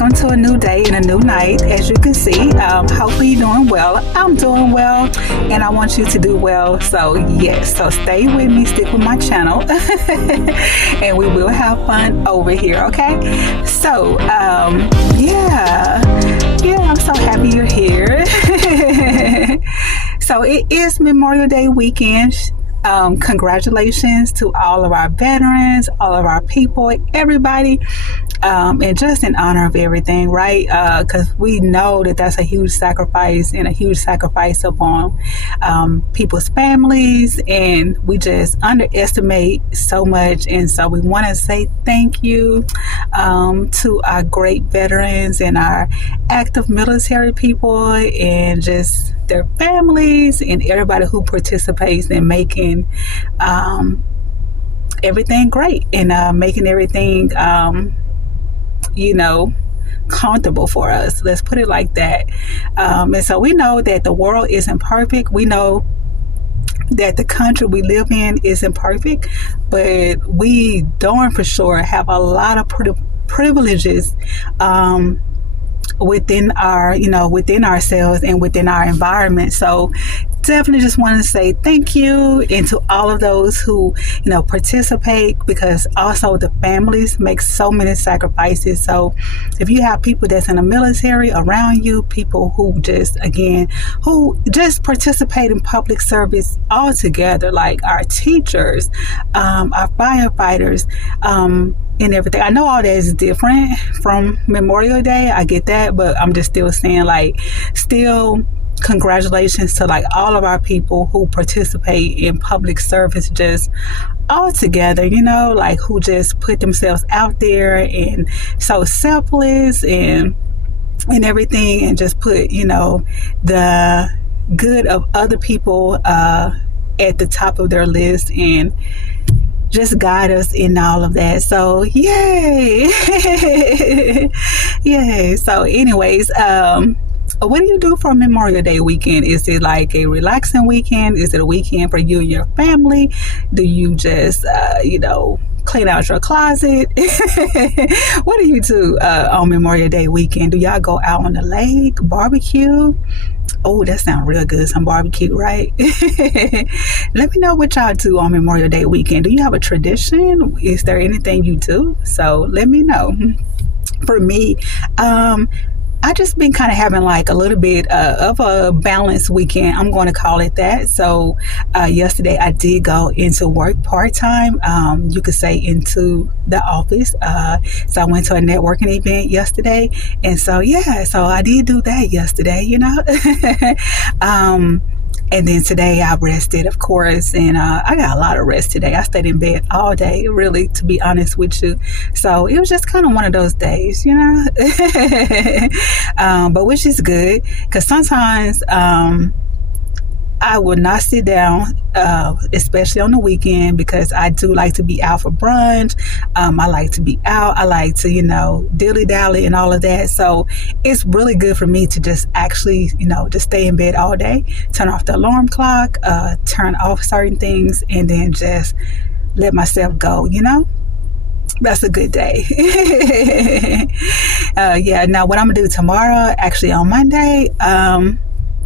welcome to a new day and a new night. As you can see, hopefully you're doing well. I'm doing well, and I want you to do well. So yes, so stay with me, stick with my channel, and we will have fun over here, okay? So, yeah, I'm so happy you're here. So it is Memorial Day weekend. Congratulations to all of our veterans, all of our people, everybody, and just in honor of everything, right? Because we know that that's a huge sacrifice and a huge sacrifice upon people's families, and we just underestimate so much. And so we want to say thank you to our great veterans and our active military people and just their families and everybody who participates in making everything great and making everything comfortable for us. Let's put it like that. And so we know that the world isn't perfect. We know that the country we live in isn't perfect, but we darn for sure have a lot of privileges within ourselves and within our environment. So definitely just want to say thank you, and to all of those who participate, because also the families make so many sacrifices. So if you have people that's in the military around you, people who just participate in public service altogether, like our teachers, our firefighters, and everything. I know all that is different from Memorial Day. I get that, but I'm just still saying, congratulations to all of our people who participate in public service, just all together, who just put themselves out there and so selfless and everything, and just put, the good of other people at the top of their list and just guide us in all of that. So yay. Yay. So anyways, what do you do for Memorial Day weekend? Is it like a relaxing weekend? Is it a weekend for you and your family? Do you just clean out your closet? What do you do on Memorial Day weekend? Do y'all go out on the lake, barbecue? Oh, that sounds real good, some barbecue, right? Let me know what y'all do on Memorial Day weekend. Do you have a tradition? Is there anything you do? So let me know. For me, I just been kind of having a little bit of a balanced weekend. I'm going to call it that. So yesterday I did go into work part-time. You could say into the office. So I went to a networking event yesterday. And so, so I did do that yesterday, And then today I rested, of course, and I got a lot of rest today. I stayed in bed all day, really, to be honest with you. So it was just kind of one of those days, but which is good, because sometimes I will not sit down, especially on the weekend, because I do like to be out for brunch. I like to be out. I like to, dilly-dally and all of that. So it's really good for me to just actually, just stay in bed all day, turn off the alarm clock, turn off certain things, and then just let myself go, That's a good day. Now what I'm going to do tomorrow, actually on Monday,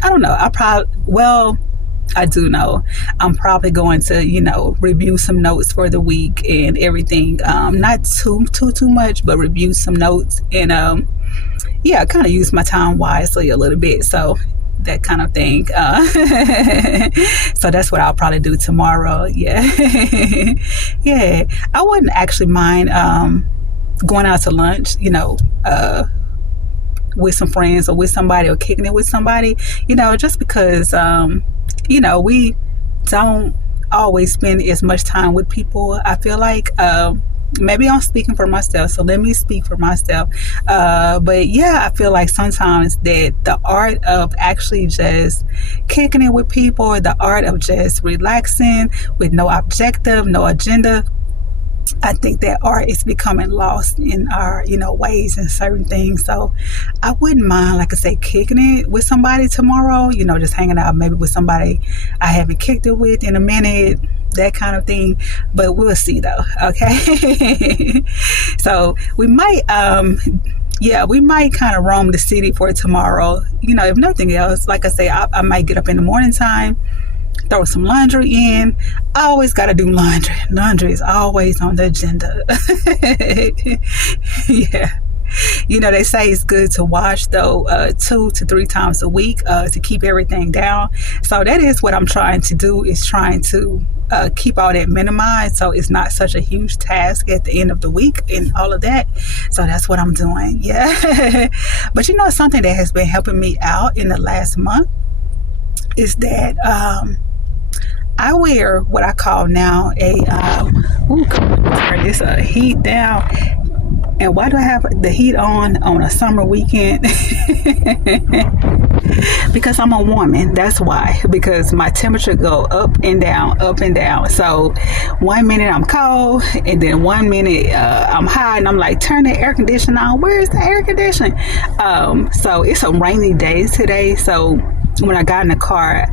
I don't know. I do know. I'm probably going to, review some notes for the week and everything. Not too much, but review some notes and, kind of use my time wisely a little bit. So that kind of thing. So that's what I'll probably do tomorrow. Yeah. Yeah. I wouldn't actually mind, going out to lunch, with some friends or with somebody, or kicking it with somebody, just because, we don't always spend as much time with people. I feel like, maybe I'm speaking for myself, so let me speak for myself. But yeah, I feel like sometimes that the art of actually just kicking it with people, or the art of just relaxing with no objective, no agenda, I think that art is becoming lost in our, ways and certain things. So I wouldn't mind, like I say, kicking it with somebody tomorrow, just hanging out maybe with somebody I haven't kicked it with in a minute, that kind of thing. But we'll see though. Okay. So we might yeah, we might kind of roam the city for tomorrow. If nothing else, like I say, I might get up in the morning time, throw some laundry in. I always got to do laundry. Laundry is always on the agenda. Yeah. They say it's good to wash though 2 to 3 times a week to keep everything down. So that is what I'm trying to do, is trying to keep all that minimized, so it's not such a huge task at the end of the week and all of that. So that's what I'm doing. Yeah. But something that has been helping me out in the last month is that I wear what I call now turn this heat down. And why do I have the heat on a summer weekend? Because I'm a woman. That's why. Because my temperature go up and down, up and down. So 1 minute I'm cold, and then 1 minute I'm hot, and I'm like, turn the air conditioner on. Where's the air conditioning? So it's a rainy day today. So when I got in the car,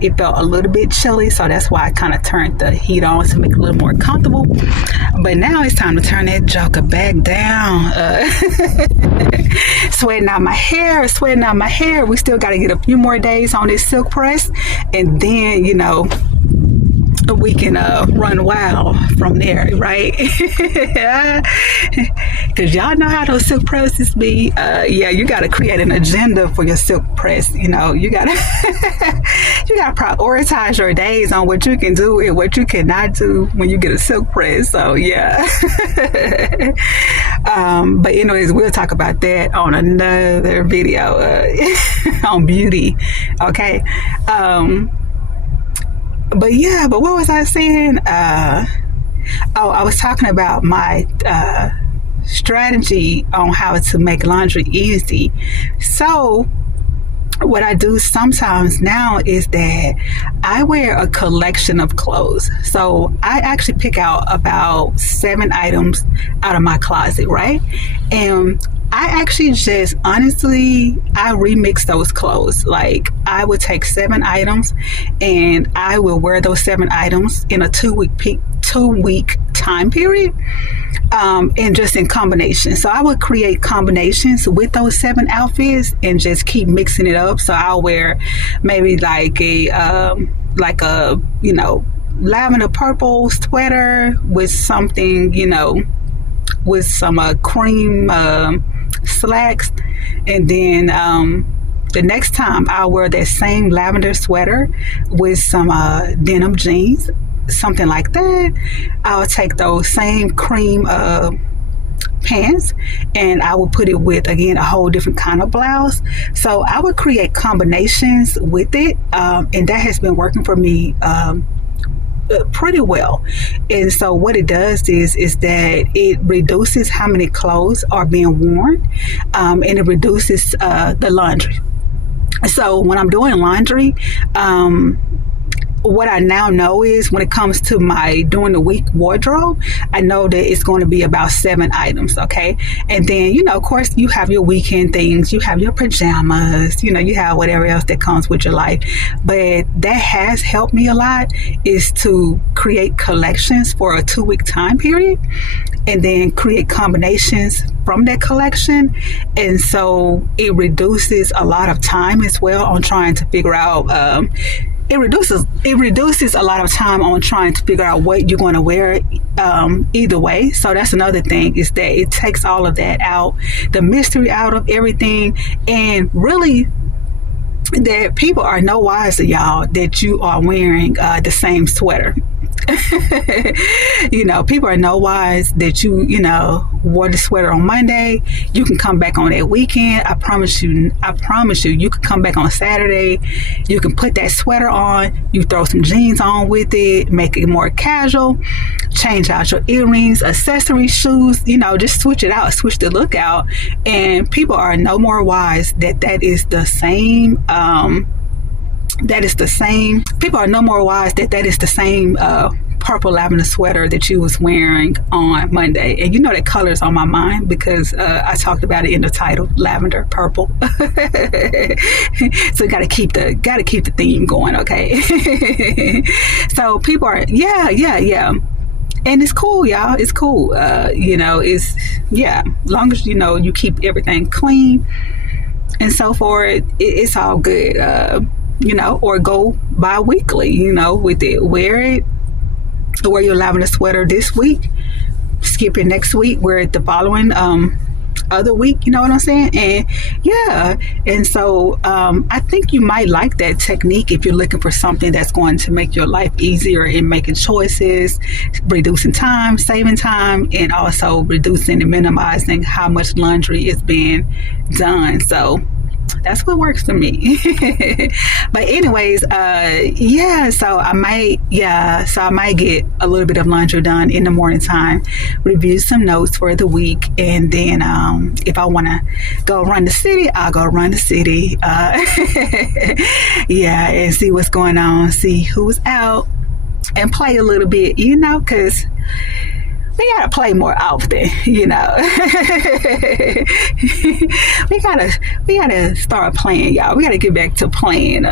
it felt a little bit chilly, so that's why I kind of turned the heat on to make it a little more comfortable. But now it's time to turn that joker back down. Sweating out my hair. We still got to get a few more days on this silk press, and then we can run wild from there, right? Because y'all know how those silk presses be. You got to create an agenda for your silk press. You got to prioritize your days on what you can do and what you cannot do when you get a silk press. So yeah. But anyways, we'll talk about that on another video on beauty. Okay. But what was I saying? I was talking about my strategy on how to make laundry easy. So what I do sometimes now is that I wear a collection of clothes. So I actually pick out about 7 items out of my closet, right? And I actually just, honestly, I remix those clothes. Like, I would take 7 items and I will wear those 7 items in a 2-week time period, and just in combination. So I would create combinations with those 7 outfits and just keep mixing it up. So I'll wear maybe like a lavender purple sweater with something, with some cream slacks, and then the next time I'll wear that same lavender sweater with some denim jeans, something like that. I'll take those same cream pants and I would put it with, again, a whole different kind of blouse. So I would create combinations with it, and that has been working for me pretty well. And so what it does is that it reduces how many clothes are being worn, and it reduces the laundry. So when I'm doing laundry, what I now know is when it comes to my during the week wardrobe, I know that it's going to be about 7 items, okay? And then, of course, you have your weekend things, you have your pajamas, you have whatever else that comes with your life. But that has helped me a lot, is to create collections for a 2-week time period and then create combinations from that collection. And so it reduces a lot of time as well on trying to figure out it reduces a lot of time on trying to figure out what you're going to wear either way. So that's another thing, is that it takes all of that out, the mystery out of everything, and really that people are no wiser, y'all, that you are wearing the same sweater. People are no wise that you wore the sweater on Monday. You can come back on that weekend. I promise you, you can come back on Saturday. You can put that sweater on. You throw some jeans on with it, make it more casual, change out your earrings, accessories, shoes, just switch it out, switch the look out. And people are no more wise that is the same. People are no more wise that is the same purple lavender sweater that you was wearing on Monday. And that color's on my mind because I talked about it in the title, lavender, purple. So gotta keep the theme going, okay? So people are, yeah. And it's cool, y'all. It's cool. It's, yeah, as long as, you keep everything clean and so forth, it's all good. Or go bi-weekly, with it. Wear your lavender sweater this week, skip it next week, wear it the following other week, you know what I'm saying? And yeah, and so I think you might like that technique if you're looking for something that's going to make your life easier in making choices, reducing time, saving time, and also reducing and minimizing how much laundry is being done. So that's what works for me. But anyways, so I might get a little bit of laundry done in the morning time, review some notes for the week, and then if I want to go run the city, I'll go run the city. And see what's going on, see who's out, and play a little bit, because we gotta play more often, we gotta start playing, y'all. We gotta get back to playing,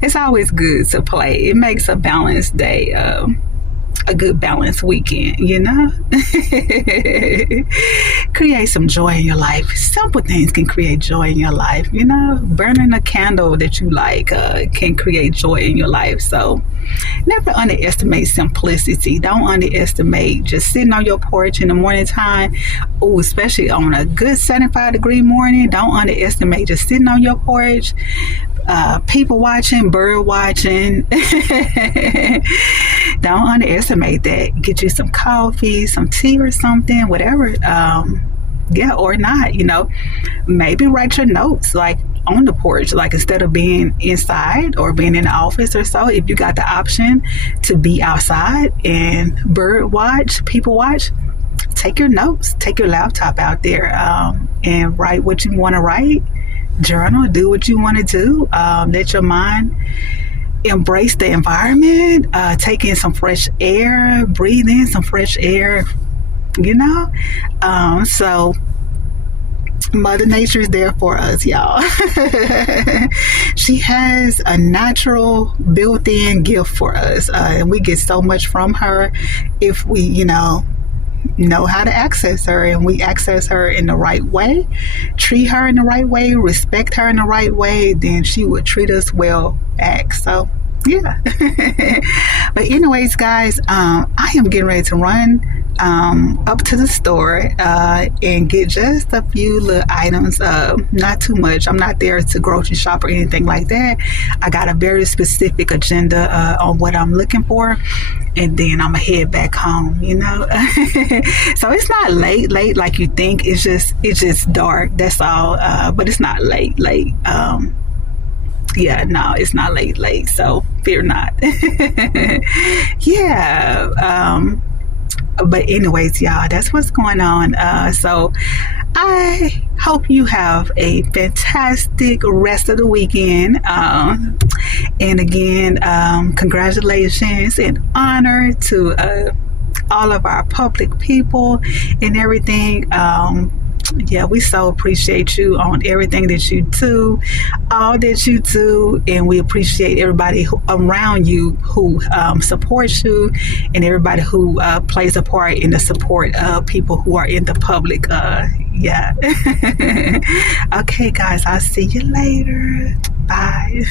It's always good to play. It makes a balanced day, a good balanced weekend, Create some joy in your life. Simple things can create joy in your life, Burning a candle that you like can create joy in your life. So never underestimate simplicity. Don't underestimate just sitting on your porch in the morning time. Oh, especially on a good 75-degree morning. Don't underestimate just sitting on your porch, people watching, bird watching. Don't underestimate that. Get you some coffee, some tea or something, whatever. Or not, maybe write your notes like on the porch, like instead of being inside or being in the office or so. If you got the option to be outside and bird watch, people watch, take your notes, take your laptop out there, and write what you want to write. Journal, do what you want to do. Let your mind embrace the environment, take in some fresh air, breathe in some fresh air, so Mother Nature is there for us, y'all. She has a natural built-in gift for us, and we get so much from her if we, know how to access her, and we access her in the right way, treat her in the right way, respect her in the right way, then she would treat us well back. So yeah. But anyways, guys, I am getting ready to run up to the store and get just a few little items, not too much. I'm not there to grocery shop or anything like that. I got a very specific agenda on what I'm looking for, and then I'm gonna head back home, So it's not late like you think. It's just dark, that's all. But it's not late. Yeah, no, it's not late, so fear not. But anyways, y'all, that's what's going on. So I hope you have a fantastic rest of the weekend. And again, congratulations and honor to all of our public people and everything. We so appreciate you on everything that you do, all that you do, and we appreciate everybody around you who supports you, and everybody who plays a part in the support of people who are in the public. Okay, guys, I'll see you later. Bye.